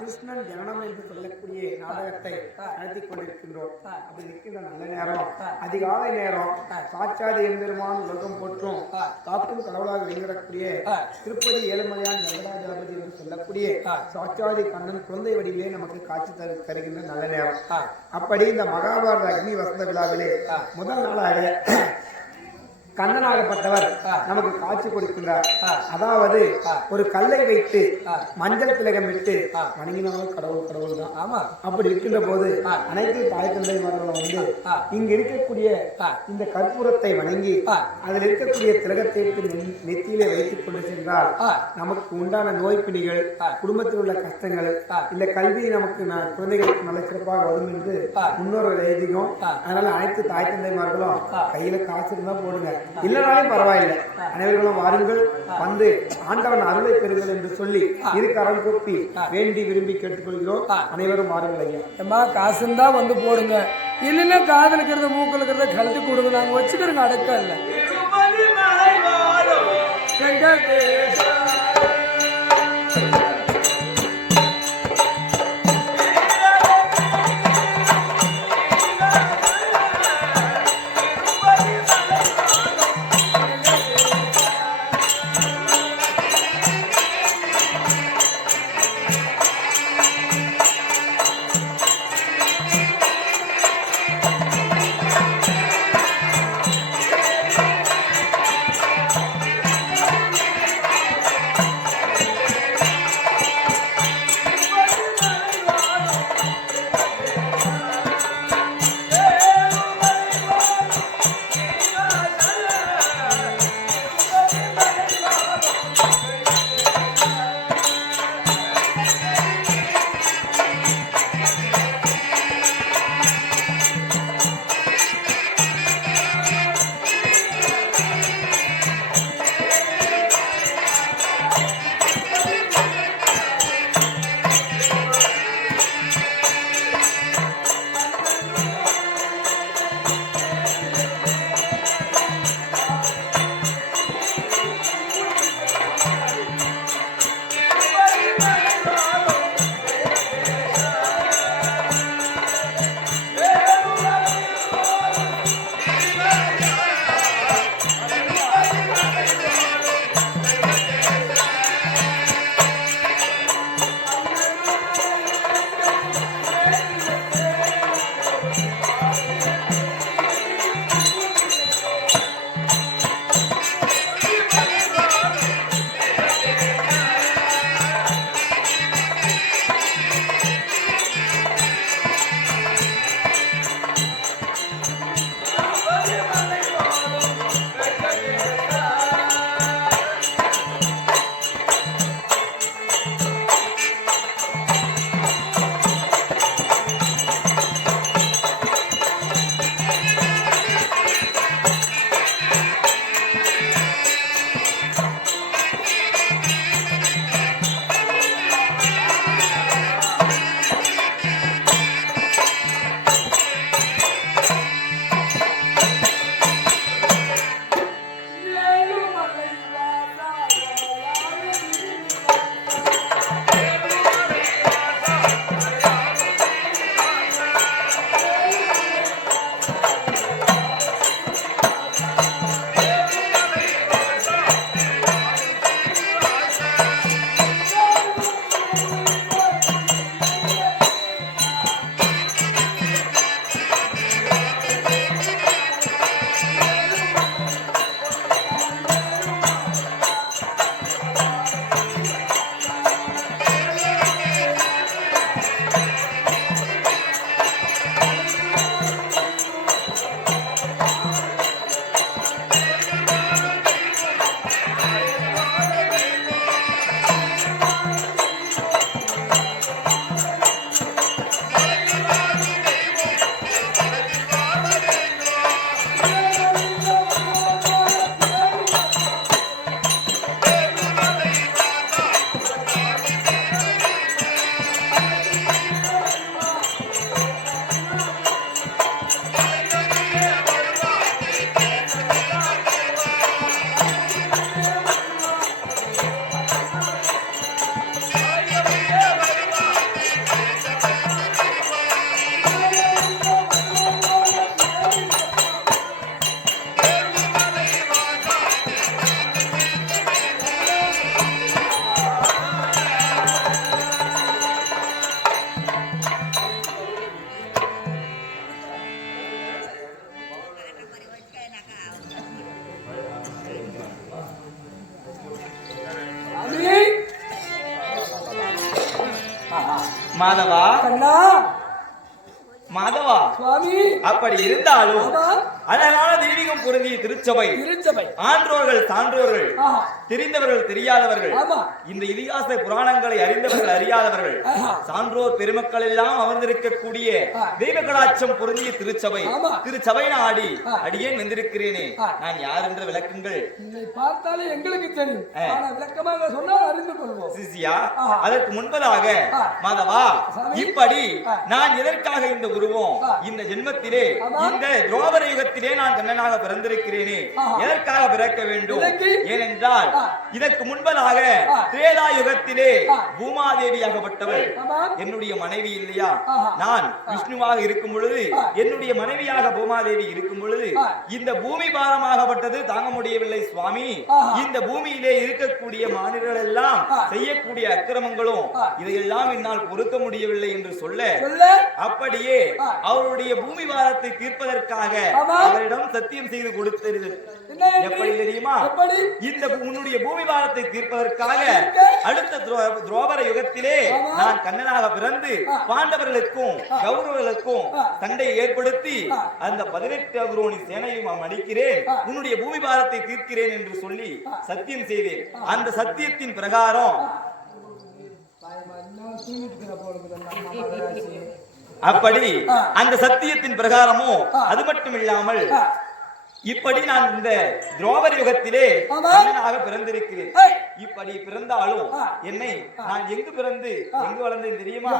கிருஷ்ணன் ஜனனம் என்று சொல்லக்கூடிய நாடகத்தை நடத்தி கொண்டிருக்கின்றோம். அப்படி இருக்கின்ற நல்ல நேரம். அதிகாலை நேரம். சாட்சாதி எம்பெருமான் உலகம் போற்றும் காக்கும் கடவுளாக வெளியிடக்கூடிய திருப்பதி ஏழுமலையான் ஜெகதாஜலபதி என்று சொல்லக்கூடிய சாட்சாதி கண்ணன் குழந்தை வடிவிலே நமக்கு காட்சி தரு தருகின்ற நல்ல நேரம். அப்படி இந்த மகாபாரத அக்னி வசந்த விழாவிலே முதல் நாளாக கண்ணனாகப்பட்டவர் நமக்கு காட்சி கொடுக்கின்றார். அதாவது ஒரு கல்லை வைத்து மஞ்சள் திலகம் விட்டு வணங்கினாலும் கடவுள் கடவுள் தான். ஆமா. அப்படி இருக்கின்ற போது அனைத்து தாய் தந்தைமார்களும் வந்து இங்க இருக்கக்கூடிய இந்த கற்பூரத்தை வணங்கி அதில் இருக்கக்கூடிய திலகத்தை நெத்தியிலே வைத்துக் கொண்டு சென்றால் நமக்கு உண்டான நோய் பிணிகள் குடும்பத்தில் உள்ள கஷ்டங்கள் இல்ல கல்வி நமக்கு குழந்தைகளுக்கு நல்ல சிறப்பாக வரும் என்று முன்னோர் ஐதீகம் அதனால அனைத்து தாய் தந்தைமார்களும் கையில காசு இருந்தா போடுங்க. இல்லைனாலும் பரவாயில்லை. அனைவர்களும் வாருங்கள். வந்து ஆண்டவன் அருளை பெறுங்கள் என்று சொல்லி இரு கரம் கூப்பி வேண்டி விரும்பி கேட்டுக்கொள்கிறோம். அனைவரும் வாருங்கள் ஐயா. ஏம்மா காசுந்தா வந்து போடுங்க. இல்லைன்னா காதல் இருக்கிறத மூக்கில் இருக்கிறத கழுத்து கொடுங்க. நாங்க வச்சுக்கிறோங்க அடக்கம் இல்லை. மாதவா? மாதவா? சுவாமி! அப்படி இருந்தாலும் அழகான தெய்வீகம் பொருந்திய திருச்சபை திருச்சபை ஆன்றோர்கள் சான்றோர்கள் தெரிந்தவர்கள் தெரியாதவர்கள் இந்த இதிகாச புராணங்களை அறிந்தவர்கள் அறியாதவர்கள். சான்றோர் பெருமக்கள் எல்லாம் அமர்ந்திருக்கக்கூடிய. தெய்வ கடாட்சம் பொருந்திய திருச்சபை. திருச்சபை நாடி. அடியேன் வந்திருக்கிறேனே. நான் யார் என்ற விளக்குங்கள் பார்த்தாலே எங்களுக்கு தெரியும் விளக்கமாக சொன்னால் அறிந்து கொள்வோம் சிசியா. அதற்கு முன்பதாக. மாதவா. இப்படி. நான் எதற்காக இந்த உருவம். இந்த ஜென்மத்திலே. இந்த துரோபர யுகத்திலே நான் கண்ணனாக பிறந்திருக்கிறேனே. எதற்காக பிறக்க வேண்டும்? ஏனென்றால். இதற்கு முன்பதாக. திரேதா யுகத்திலே. பூமாதேவியாகப்பட்டவள் என்னுடைய மனைவி இல்லையா. நான் விஷ்ணுவாக இருக்கும் பொழுது. என்னுடைய மனைவியாக பூமாதேவி இருக்கும் பொழுது. இந்த பூமி பாரமாகப்பட்டது தாங்க முடியவில்லை சுவாமி. இந்த பூமியிலே இருக்கக்கூடிய மாநிலங்கள் எல்லாம். செய்யக்கூடிய அக்கிரமங்களும். இதையெல்லாம் என்னால் பொறுக்க முடியவில்லை என்று சொல்ல அப்படியே. அவருடைய பூமி பாரத்தை தீர்ப்பதற்காக. அவரிடம் சத்தியம் செய்து கொடுத்தது? எப்படி தெரியுமா இந்த உன்னுடைய பூமி பாரத்தை தீர்ப்பதற்காக? அடுத்த துரோ- துரோபர யுகத்திலே. நான் கண்ணனாக பிறந்து. பாண்டவர்களுக்கும் கௌரவர்களுக்கும். சண்டையை ஏற்படுத்தி. அந்த பதினெட்டு அகுரோணி சேனையும் நான் அடிக்கிறேன். உன்னுடைய பூமி பாரத்தை தீர்க்கிறேன் என்று சொல்லி சத்தியம் செய்தேன் அந்த சத்தியத்தின் பிரகாரம் அப்படி. அந்த சத்தியத்தின் பிரகாரமும். அது மட்டும் இல்லாமல். இப்படி நான் இந்த துரோபர யுகத்திலே பிறந்திருக்கிறேன் இப்படி பிறந்தாலும். என்னை நான் எங்கு பிறந்து எங்கு வளர்ந்தேன் தெரியுமா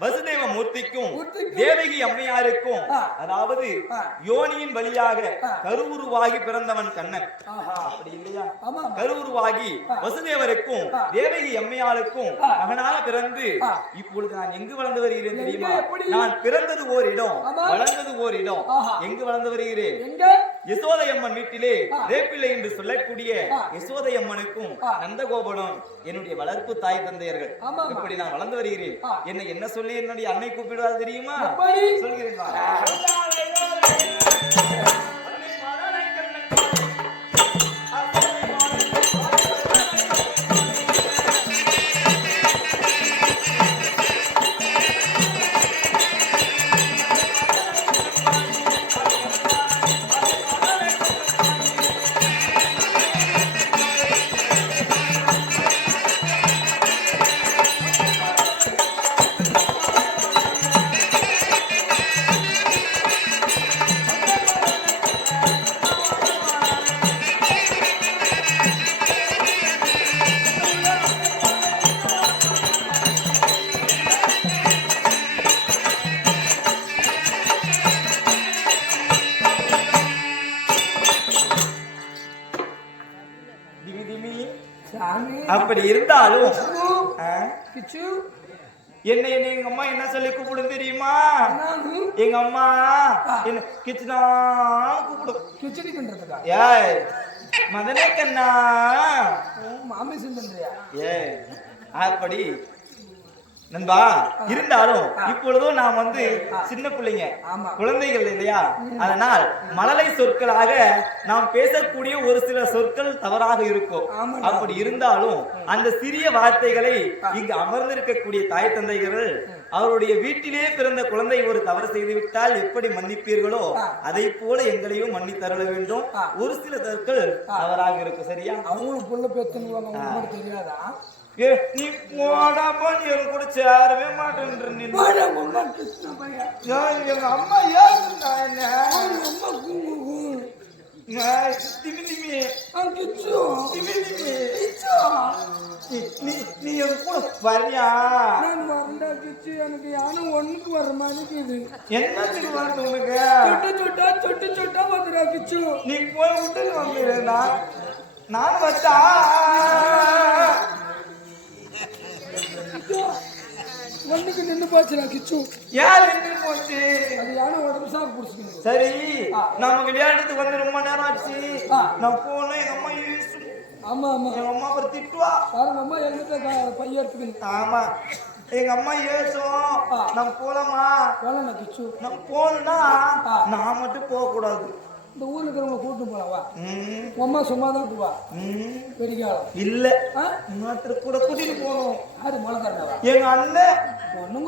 வசுதேவ மூர்த்திக்கும் தேவகி அம்மையாருக்கும். அதாவது. யோனியின் வழியாக. கருவுருவாகி பிறந்தவன் கண்ணன். அப்படி இல்லையா. கருவுருவாகி. வசுதேவருக்கும். தேவகி அம்மையாருக்கும். மகனாக பிறந்து. இப்பொழுது நான் எங்கு வளர்ந்து வருகிறேன் தெரியுமா? நான் பிறந்தது ஓர் இடம். வளர்ந்தது ஓர் இடம். எங்கு வளர்ந்து வருகிறேன் யசோதையம்மன் வீட்டிலே. ரேப்பிள்ளை என்று சொல்லக்கூடிய. யசோதையம்மனுக்கும். நந்தகோபனும் என்னுடைய வளர்ப்பு தாய் தந்தையர்கள். இப்படி நான் வளர்ந்து வருகிறேன். என்னை என்ன சொல்லி என்னுடைய அன்னை கூப்பிடுவார் தெரியுமா? சொல்கிறேன் அப்படி இருந்தாலும் என்ன என்ன எங்க அம்மா என்ன சொல்லி கூப்பிடும் தெரியுமா? எங்க அம்மா என்ன கிச்சனா கூப்பிடும். கிச்சடி பண்றதுக்கா ஏய் மதனே கண்ணா. மாமி செஞ்சியா ஏய் அப்படி நண்பா இருந்தாலும் இப்பொழுதும் நாம் வந்து சின்ன பிள்ளைங்க. குழந்தைகள் இல்லையா? அதனால் மழலை சொற்களாக நாம் பேசக்கூடிய ஒரு சில சொற்கள் தவறாக இருக்கும். அப்படி இருந்தாலும் அந்த சிறிய வார்த்தைகளை இங்கு அமர்ந்திருக்கக்கூடிய தாய் தந்தைகள் அவருடைய வீட்டிலே பிறந்த குழந்தை ஒரு தவறு செய்து விட்டால் எப்படி மன்னிப்பீர்களோ அதை போல எங்களையும் மன்னித்தருள வேண்டும். ஒரு சில சொற்கள் தவறாக இருக்கும் சரியா? அவங்களும் புள்ள பெத்துன்னு உங்களுக்கு தெரியாதா? நீ நீ. என் கூட சேரவே. ஏன் எங்க அம்மா ஏசுண்டா என்ன? அம்மா திமி திமி கிச்சு. திமி திமி கிச்சு. நீ- நீ என் கூட வரியா? நான் வரண்டா கிச்சு. எனக்கு யானும் ஒண்ணுக்கு வர மாதிரி என்னத்துக்கு வருது உனக்கு சொட்டு சொட்டா சொட்டு சொட்டா வந்துடா கிச்சு. நீ போய் விட்டு வந்துடுறா நான் வச்சா ஒண்ணுக்கு நின்னு போச்சுடா கிச்சு. ஏன் நின்று போச்சு? அது யானும் உடம்பு சாப்பிட்டு பிடிச்சிக்கணும். சரி நம்ம விளையாடுறதுக்கு வந்து ரொம்ப நேரம் ஆச்சு. நான் போனேன் எங்க அம்மா ஆமா ஆமா. எங்க அம்மா அப்புறம் திட்டுவா? பாருங்க அம்மா எங்கிட்ட பையன் எடுத்துக்கணும் ஆமா. எங்க அம்மா ஏசும். நம்ம போலாமா? வேலை கிச்சு. நம்ம போகணும்னா. நான் மட்டும் போக கூடாது இந்த ஊர்ல இருக்கிறவங்க கூட்டு போலவா அம்மா சும்மா தான் இருக்குவா ம். பெரிகாலம் இல்ல. இன்னொருத்தர் கூட கூட்டிட்டு போகணும். அது தரவா எங்க அண்ணன்.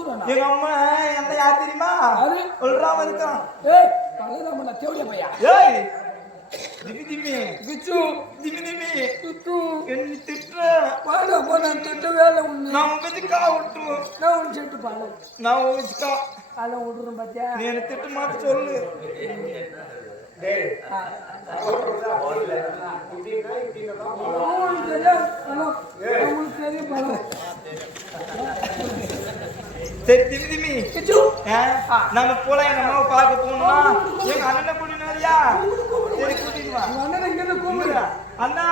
வேணாம். எங்க அம்மா என்ன யார் தெரியுமா? யாரு? சொல்றாம இருக்கான். ஏய் பலராம நான் தேவடியா பையா? ஏய். திமி திமி. கிச்சு. திமி திமி. கிச்சு என்ன திட்டுற. வாடா போ நான் திட்ட வேலை உண்டு. நான் உங்கதுக்கா விட்டுருவோம் நான் உன் செட்டு பால. நான் உங்கதுக்கா அதெல்லாம் விட்டுறேன் பாத்தியா? நீ என்ன திட்டு மாத்த சொல்லு. சரி திமி திமி. நம்ம போலாம் எங்க அம்மாவை பார்க்க போகணுமா? எங்க அண்ணனை கூட்டினாரியா சரி கூட்டிட்டு வா. அண்ணனை இங்க இருந்து கூப்பிடுங்க அண்ணா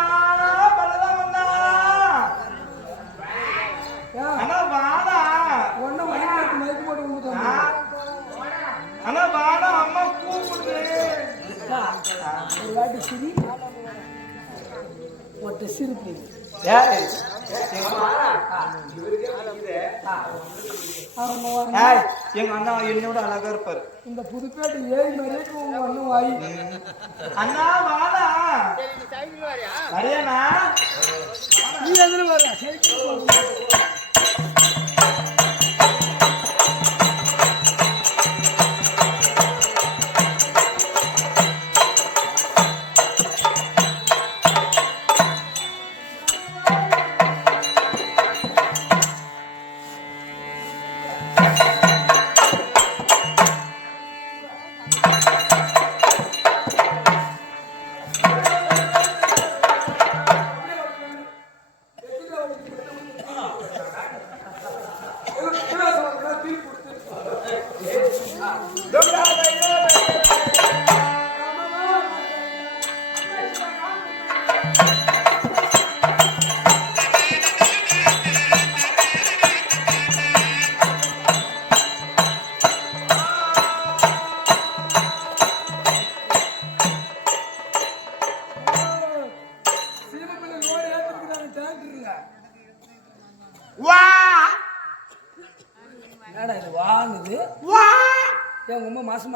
பலராம் அண்ணா? அண்ணா வாட்டி சிரி. ஒட்ட சிரிப்பு. எங்க அண்ணா என்னோட அழகா இருப்பாரு. இந்த புதுப்பேட்டை ஏழு வரைக்கும் உங்க அண்ணன் வாய். அண்ணா வாடா. நீ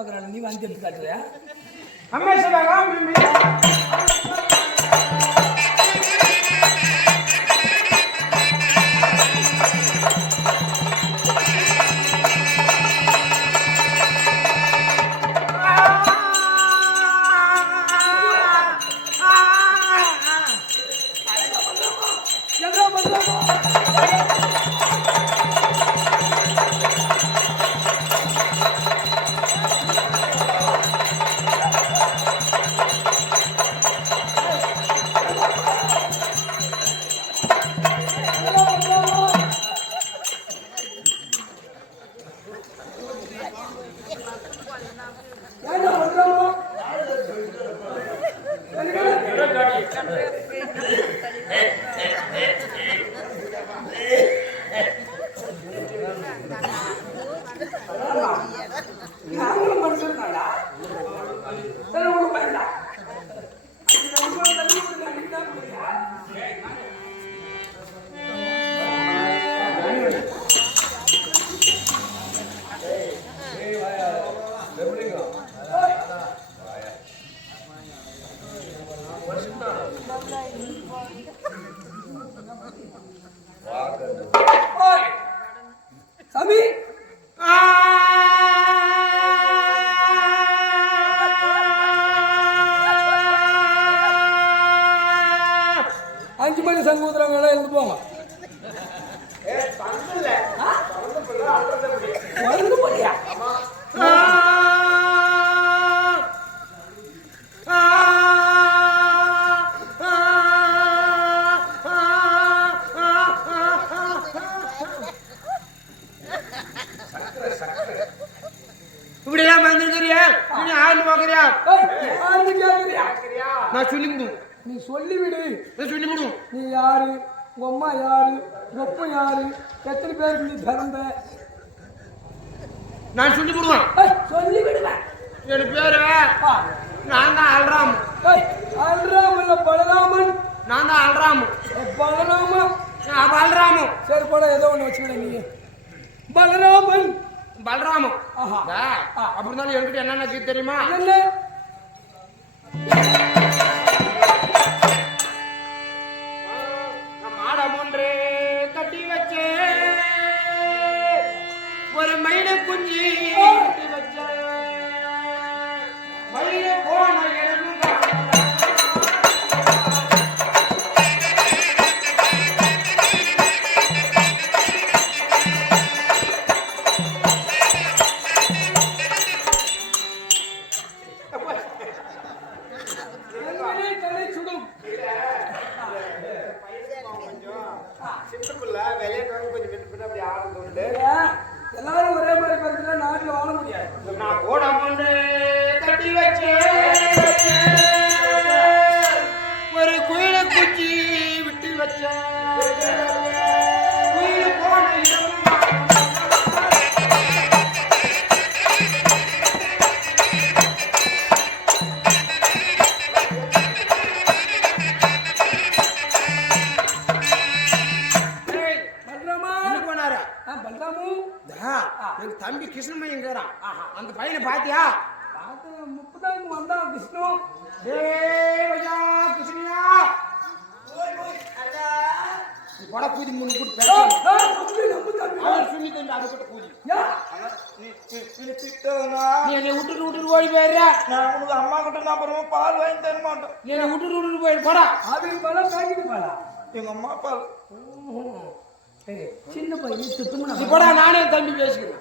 உங்க நீ வாங்கி எடுத்து காட்டுறியா அம்மா சொல்றாங்க மிம்மி இல்ல பலராமன். நான் தான் அல்ராம் பலராமா? நான் பல்ராமு. சரி போட ஏதோ ஒண்ணு வச்சுக்கல நீ. பலராமன். பல்ராமு. ஆஹா. அப்படி இருந்தாலும் என்கிட்ட என்னென்ன தெரியுமா? என்ன எங்க தம்பி கிருஷ்ணமையங்கிறான் அந்த பையனை பாத்தியா? பார்த்து முப்பதாங்க வந்தான் விஷ்ணு. ஐயா கிருஷ்ணயா. நீ போட கூதி மூணு கூட்டு. அவன் சுண்ணி தம்பி அதை கூட்ட ஏன்? நீ என்னை விட்டுட்டு விட்டுட்டு ஓடி போயிடுற. நான் உனக்கு அம்மா கிட்ட நான் அப்புறமா பால் வாங்கி தர மாட்டேன் நீ என்னை விட்டுட்டு விட்டுட்டு போயிடு. போடா. பாக்கிட்டு பாலா? எங்க அம்மா பால். ஏய், சின்ன பையன் திட்டுமனா நானே தம்பி பேசிக்கிறேன்.